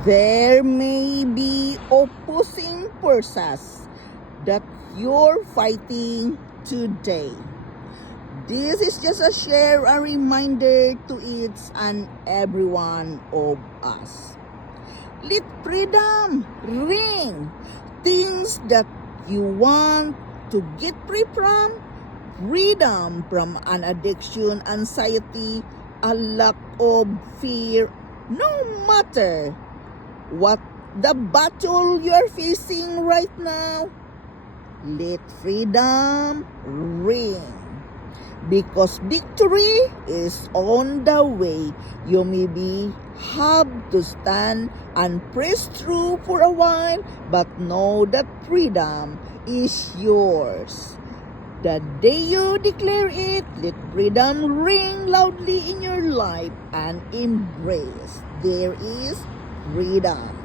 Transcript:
There may be opposing forces that you're fighting today. This is just a share, a reminder to each and every one of us. Let freedom ring. Things that you want to get free from. Freedom from an addiction, anxiety, a lack of fear. No matter what the battle you're facing right now, let freedom ring. Because victory is on the way. You maybe have to stand and press through for a while, but know that freedom is yours. The day you declare it, let freedom ring loudly in your life and embrace. There is freedom.